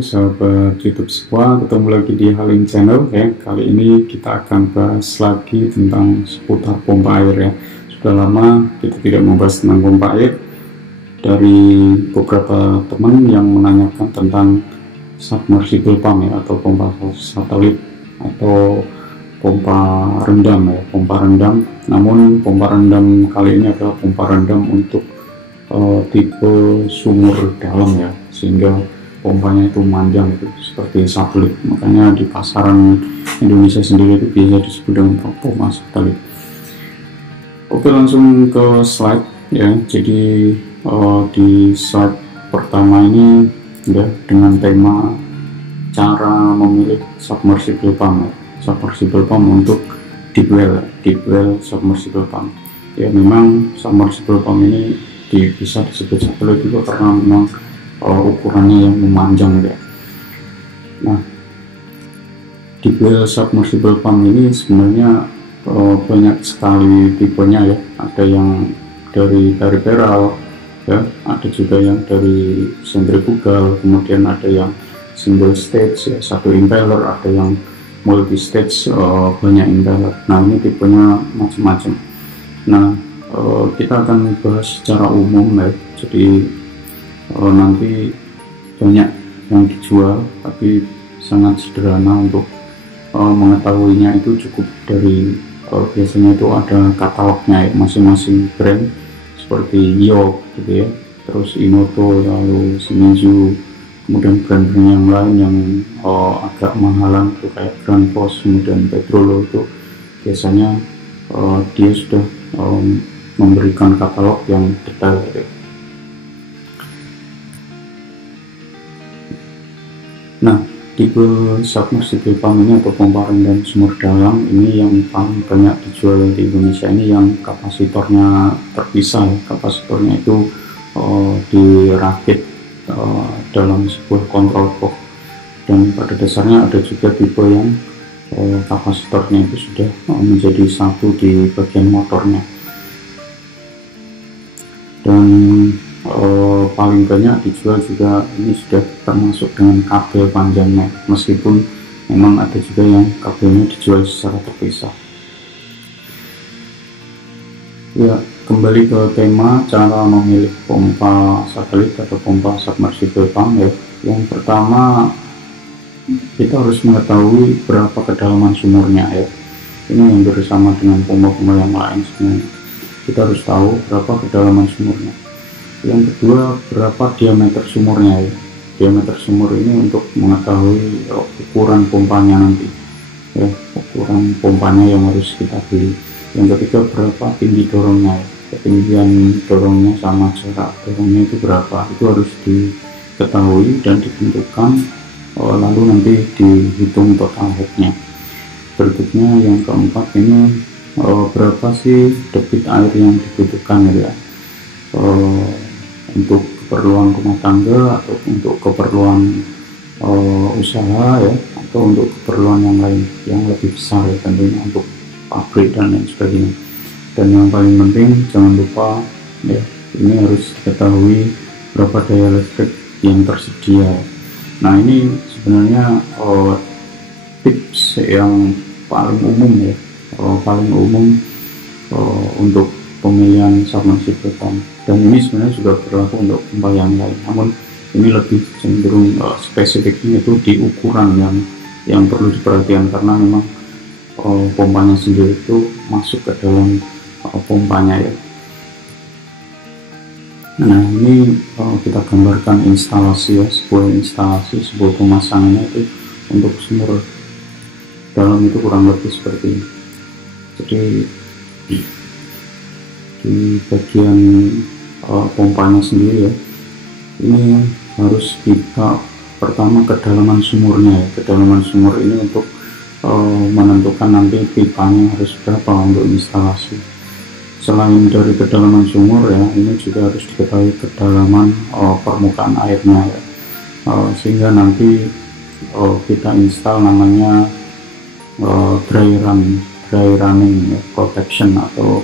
sahabat YouTube semua, ketemu lagi di Halim Channel ya. Kali ini kita akan bahas lagi tentang seputar pompa air ya. Sudah lama kita tidak membahas tentang pompa air. Dari beberapa teman yang menanyakan tentang submersible pump ya, atau pompa satelit atau pompa rendam ya, pompa rendam. Namun pompa rendam kali ini adalah pompa rendam untuk tipe sumur dalam ya, sehingga pompanya itu manjang itu seperti satelit. Makanya di pasaran Indonesia sendiri itu biasa disebut dengan pompa satelit. Oke, langsung ke slide ya. Jadi di slide pertama ini ya, dengan tema cara memilih submersible pump ya. Submersible pump untuk deep well submersible pump ya. Memang submersible pump ini bisa disebut satelit juga karena memang ukurannya yang memanjang ya. Nah, deep well submersible pump ini sebenarnya banyak sekali tipenya ya. Ada yang dari periferal ya, ada juga yang dari centrifugal, kemudian ada yang single stage ya, satu impeller, ada yang multi stage, banyak impeller. Nah, ini tipenya macam-macam. Nah, kita akan bahas secara umum ya. Jadi nanti banyak yang dijual, tapi sangat sederhana untuk mengetahuinya. Itu cukup dari biasanya itu ada katalognya ya, masing-masing brand seperti York gitu ya, terus Inoto, lalu Shimizu, kemudian brand-brand yang lain yang agak mahalan itu kayak Grand Boss, kemudian Petrolo, itu biasanya dia sudah memberikan katalog yang detail gitu. Nah, tipe submersible pump ini atau pompa rendam sumur dalam ini yang paling banyak dijual di Indonesia ini yang kapasitornya terpisah. Kapasitornya itu dirakit dalam sebuah kontrol box, dan pada dasarnya ada juga tipe yang kapasitornya itu sudah menjadi satu di bagian motornya. Dan paling banyak dijual juga ini sudah termasuk dengan kabel panjangnya, meskipun memang ada juga yang kabelnya dijual secara terpisah ya. Kembali ke tema cara memilih pompa satelit atau pompa submersible pump ya. Yang pertama, kita harus mengetahui berapa kedalaman sumurnya ya. Ini yang bersama dengan pompa-pompa yang lain sebenarnya. Kita harus tahu berapa kedalaman sumurnya. Yang kedua, berapa diameter sumurnya ya. Diameter sumur ini untuk mengetahui ukuran pompanya nanti ya, ukuran pompanya yang harus kita beli. Yang ketiga, berapa tinggi dorongnya ya. Ketinggian dorongnya sama jarak dorongnya itu berapa, itu harus diketahui dan ditentukan, lalu nanti dihitung total headnya. Berikutnya yang keempat ini berapa sih debit air yang dibutuhkan ya, untuk keperluan rumah tangga atau untuk keperluan usaha ya, atau untuk keperluan yang lain yang lebih besar ya, tentunya untuk pabrik dan lain sebagainya. Dan yang paling penting jangan lupa ya, ini harus diketahui berapa daya listrik yang tersedia. Nah, ini sebenarnya tips yang paling umum ya, paling umum untuk pemilihan submersible pump, dan ini sebenarnya juga berlaku untuk pompa yang lain, namun ini lebih cenderung spesifiknya itu di ukuran yang perlu diperhatikan, karena memang pompanya sendiri itu masuk ke dalam pompanya ya. Nah, ini kita gambarkan instalasi ya, sebuah pemasangannya itu untuk sumur dalam itu kurang lebih seperti ini. Jadi di bagian pompanya sendiri ya, ini harus kita pertama kedalaman sumurnya ya. Kedalaman sumur ini untuk menentukan nanti pipanya harus berapa untuk instalasi. Selain dari kedalaman sumur ya, ini juga harus diketahui kedalaman permukaan airnya ya, sehingga nanti kita install namanya dry running protection, atau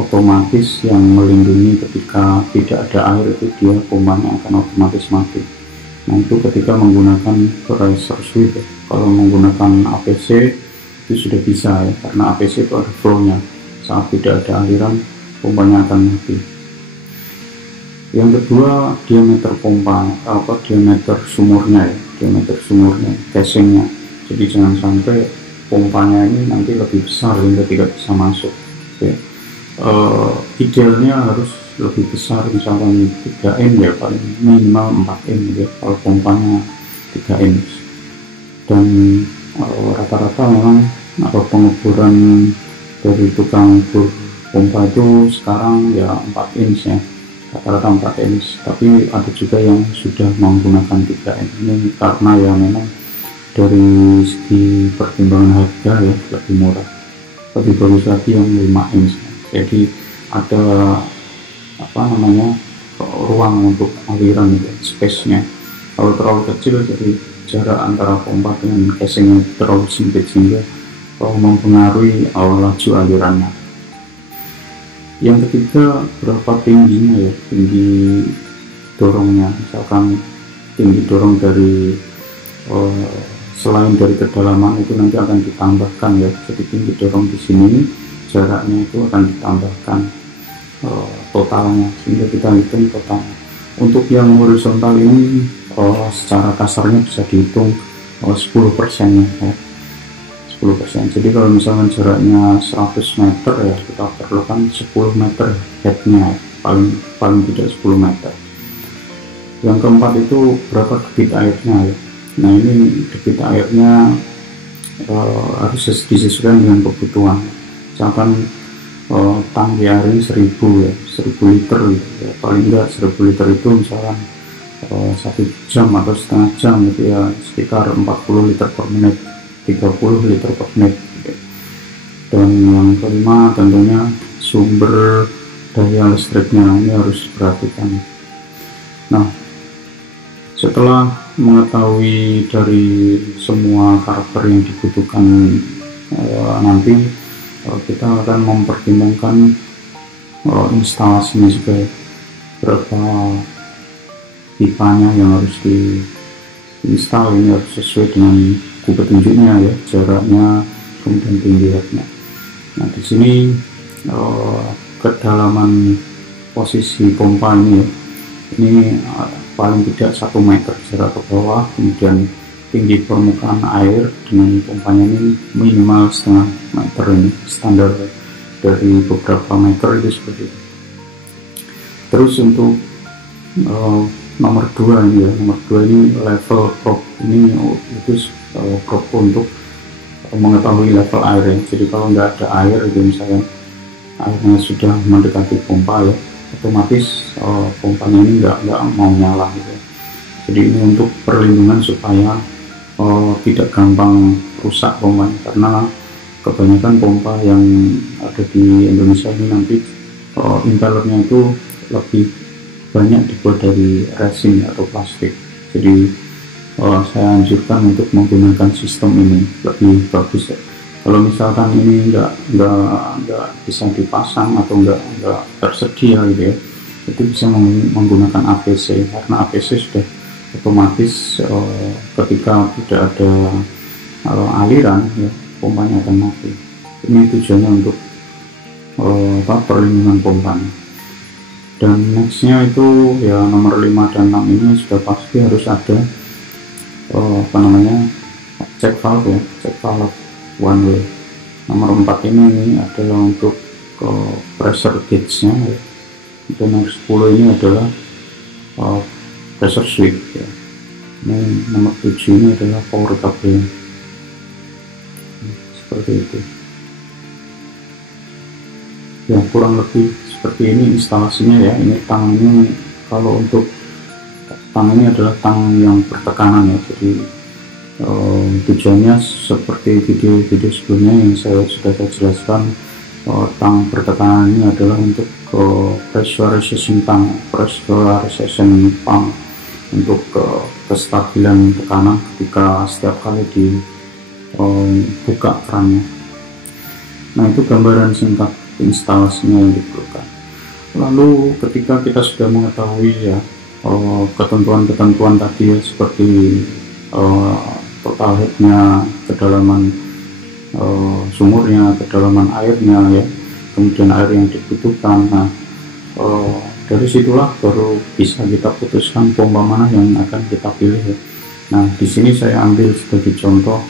otomatis yang melindungi ketika tidak ada air itu dia pompanya akan otomatis mati. Nah itu ketika menggunakan pressure sweep ya. Kalau menggunakan APC itu sudah bisa ya, karena APC itu ada flow-nya. Saat tidak ada aliran, pompanya akan mati. Yang kedua, diameter pompa, diameter sumurnya ya, diameter sumurnya, casingnya. Jadi jangan sampai pompanya ini nanti lebih besar hingga tidak bisa masuk. Oke. Idealnya harus lebih besar, misalkan 3 in ya, paling minimal 4 in ya kalau pompanya 3 in. Dan rata-rata memang pengeboran dari tukang bor pompa itu sekarang ya 4 inch ya, rata-rata 4 inch, tapi ada juga yang sudah menggunakan 3 in. Ini karena ya memang dari segi pertimbangan harga ya lebih murah, lebih bagus lagi yang 5 inch. Jadi ada ruang untuk aliran gitu, space-nya. Kalau terlalu kecil, jadi jarak antara pompa dengan casing terlalu sempit sehingga mempengaruhi laju alirannya. Yang ketiga, berapa tingginya ya, tinggi dorongnya. Misalkan tinggi dorong dari selain dari kedalaman itu nanti akan ditambahkan ya, jadi tinggi dorong di sini jaraknya itu akan ditambahkan totalnya, sehingga kita hitung total. Untuk yang horizontal ini secara kasarnya bisa dihitung 10% ya, 10%. Jadi kalau misalnya jaraknya 100 meter ya, kita perlukan 10 meter headnya, paling tidak 10 meter. Yang keempat itu berapa debit airnya ya. Nah ini debit airnya harus disesuaikan dengan kebutuhan. Misalkan tangki air ini 1000 ya, 1000 liter gitu ya. Paling enggak 1000 liter itu misalkan 1 jam atau setengah jam gitu ya, sekitar 40 liter per menit, 30 liter per menit gitu. Dan yang kelima tentunya sumber daya listriknya, ini harus diperhatikan. Nah setelah mengetahui dari semua karakter yang dibutuhkan, nanti kita akan mempertimbangkan instalasinya juga, berapa pipanya yang harus diinstal. Ini harus sesuai dengan petunjuknya ya, jaraknya, kemudian tinggi headnya. Nah di sini kedalaman posisi pompa ini ya, ini paling tidak 1 meter jarak ke bawah, kemudian tinggi permukaan air dengan pompanya ini minimal setengah meter. Ini standar dari beberapa maker itu seperti itu. Terus untuk nomor 2 ini ya, nomor 2 ini level probe. Ini itu probe untuk mengetahui level air ya. Jadi kalau nggak ada air itu, misalnya airnya sudah mendekati pompa ya, otomatis pompanya ini nggak mau nyala gitu. Jadi ini untuk perlindungan supaya tidak gampang rusak pompanya, karena kebanyakan pompa yang ada di Indonesia ini nanti impellernya itu lebih banyak dibuat dari resin atau plastik. Jadi saya anjurkan untuk menggunakan sistem ini, lebih bagus ya. Kalau misalkan ini nggak bisa dipasang atau nggak tersedia gitu ya, itu bisa menggunakan APC, karena APC sudah otomatis ketika tidak ada aliran ya, pompanya akan mati. Ini tujuannya untuk perlindungan pompanya. Dan nextnya itu ya nomor 5 dan 6 ini sudah pasti harus ada check valve ya, check valve one way. Nomor 4 ini adalah untuk pressure gauge nya ya. Dan nomor 10 ini adalah pressure sweep ya. Ini nomor 7 ini adalah power coupling, seperti itu ya, kurang lebih seperti ini instalasinya ya. Ini tang ini, kalau untuk tang ini adalah tang yang bertekanan ya. Jadi tujuannya seperti video-video sebelumnya yang sudah saya jelaskan, tang bertekanan ini adalah untuk pressurization pump untuk kestabilan tekanan ketika setiap kali dibuka kerannya. Nah itu gambaran singkat instalasinya yang diperlukan. Lalu ketika kita sudah mengetahui ya ketentuan-ketentuan tadi ya, seperti total headnya, kedalaman sumurnya, kedalaman airnya ya, kemudian air yang dibutuhkan. Nah, dari situlah baru bisa kita putuskan pompa mana yang akan kita pilih ya. Nah, di sini saya ambil sebagai contoh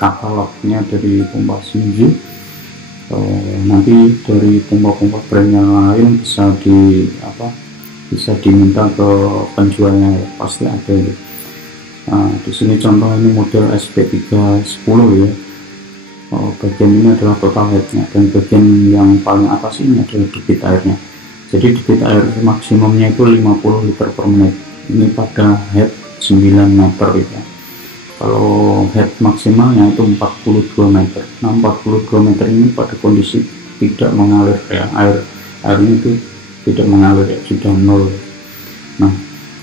katalognya dari pompa Shimizu. Nanti dari pompa-pompa brand yang lain bisa diminta ke penjualnya ya, pasti ada ya. Nah, di sini contoh ini model SP310 ya. Bagian ini adalah total headnya, dan bagian yang paling atas ini adalah debit airnya. Jadi debit air maksimumnya itu 50 liter per menit. Ini pada head 9 meter ya. Kalau head maksimalnya itu 42 meter. Nah, 42 meter ini pada kondisi tidak mengalir ya, airnya itu tidak mengalir ya, sudah nol. Nah,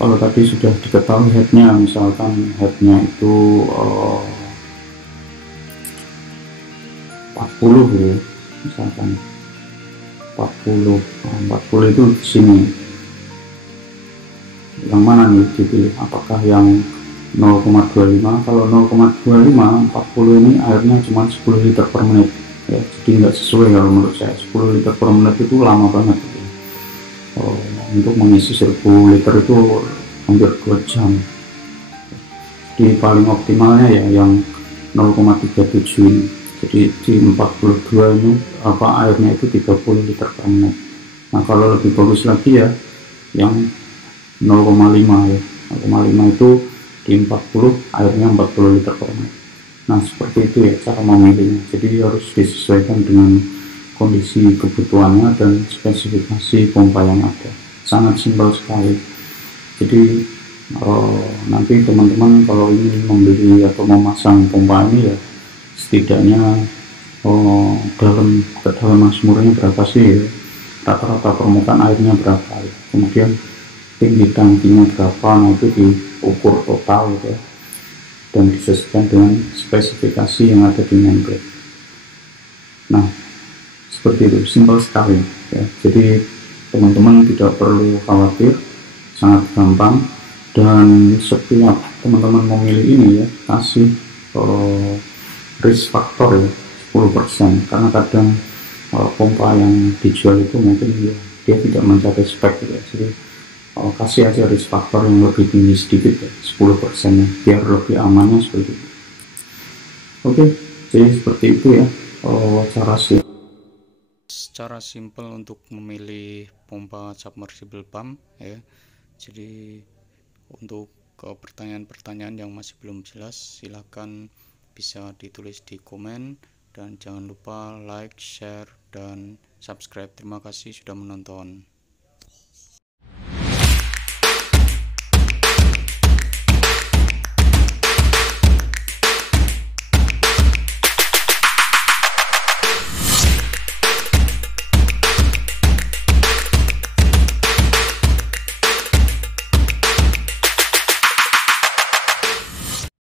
kalau tadi sudah diketahui headnya, misalkan headnya itu 40 ya, misalkan 40. Nah, 40 itu di sini. Yang mana nih dipilih? Apakah yang 0,25? Kalau 0,25, 40 ini airnya cuma 10 liter per menit ya, jadi nggak sesuai kalau menurut saya. 10 liter per menit itu lama banget gitu. Untuk mengisi 10 liter itu hampir 2 jam. Di paling optimalnya ya yang 0,37 ini. Jadi di 42 ini airnya itu 30 liter per menit. Nah, kalau lebih bagus lagi ya yang 0,5 ya. 0,5 itu di 40 airnya 40 liter per menit. Nah, seperti itu ya cara memilihnya. Jadi harus disesuaikan dengan kondisi kebutuhannya dan spesifikasi pompa yang ada. Sangat simpel sekali. Jadi nanti teman-teman kalau ingin membeli atau memasang pompa ini ya, setidaknya dalam kedalaman sumurnya berapa sih ya? Rata-rata permukaan airnya berapa ya? Kemudian tinggi tangkinya berapa, nah itu diukur total ya, dan disesuaikan dengan spesifikasi yang ada di nameplate. Nah, seperti itu, simpel sekali ya. Jadi teman-teman tidak perlu khawatir, sangat gampang. Dan setiap teman-teman memilih ini ya, kasih risk factor ya 10%, karena kadang pompa yang dijual itu mungkin ya, dia tidak mencapai spek ya. Jadi kasih aja risk factor yang lebih tinggi sedikit ya, 10% ya, biar lebih amannya seperti itu. Oke, jadi seperti itu ya cara simple untuk memilih pompa submersible pump ya. Jadi untuk pertanyaan-pertanyaan yang masih belum jelas, silahkan bisa ditulis di komen, dan jangan lupa like, share, dan subscribe. Terima kasih sudah menonton.